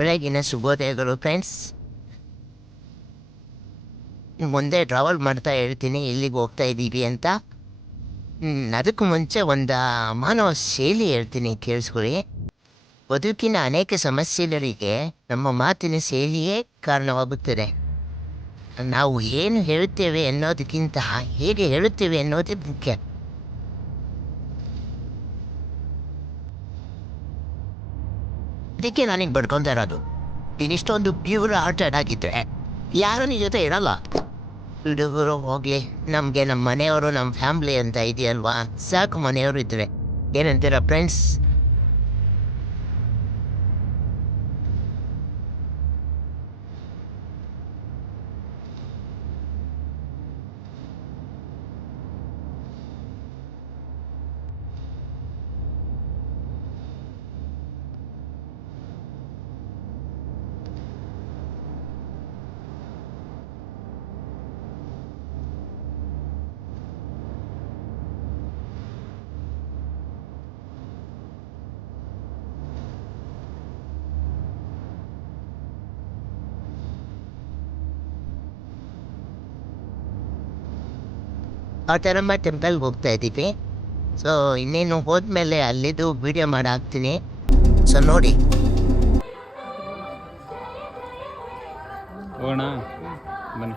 ಬೆಳಗಿನ ಶುಭೋದಯಗಳು ಫ್ರೆಂಡ್ಸ್. ಮುಂದೆ ಟ್ರಾವೆಲ್ ಮಾಡ್ತಾ ಹೇಳ್ತೀನಿ ಎಲ್ಲಿಗೆ ಹೋಗ್ತಾ ಇದ್ದೀವಿ ಅಂತ. ಅದಕ್ಕೂ ಮುಂಚೆ ಒಂದು ಮಾನವ ಶೈಲಿ ಹೇಳ್ತೀನಿ, ಕೇಳಿಸ್ಕೊಳ್ಳಿ. ಬದುಕಿನ ಅನೇಕ ಸಮಸ್ಯೆಗಳಿಗೆ ನಮ್ಮ ಮಾತಿನ ಶೈಲಿಯೇ ಕಾರಣವಾಗುತ್ತದೆ. ನಾವು ಏನು ಹೇಳುತ್ತೇವೆ ಅನ್ನೋದಕ್ಕಿಂತ ಹೇಗೆ ಹೇಳುತ್ತೇವೆ ಅನ್ನೋದೇ ಮುಖ್ಯ. ಅದಕ್ಕೆ ನನಗೆ ಬಡ್ಕೊತಾ ಇರೋದು, ಇಷ್ಟೊಂದು ಪ್ಯೂರ್ ಹಾರ್ಟೆಡ್ ಆಗಿದ್ದರೆ ಯಾರೂ ನಿನ್ನ ಜೊತೆ ಇರಲ್ಲ. ಹುಡುಗರು ಹೋಗಿ ನಮಗೆ ನಮ್ಮ ಮನೆಯವರು, ನಮ್ಮ ಫ್ಯಾಮ್ಲಿ ಅಂತ ಇದೆಯಲ್ವಾ, ಸಾಕು ಮನೆಯವರು ಇದ್ದರೆ. ಏನಂತೀರ ಫ್ರೆಂಡ್ಸ್? ಆ ಥರಮ್ಮ ಟೆಂಪಲ್ಗೆ ಹೋಗ್ತಾ ಇದ್ದೀವಿ. ಸೊ ಇನ್ನೇನು ಹೋದ್ಮೇಲೆ ಅಲ್ಲಿದ್ದು ವೀಡಿಯೋ ಮಾಡಿ ಹಾಕ್ತೀನಿ. ಸೊ ನೋಡಿ. ಹೋಗೋಣ ಬನ್ನಿ.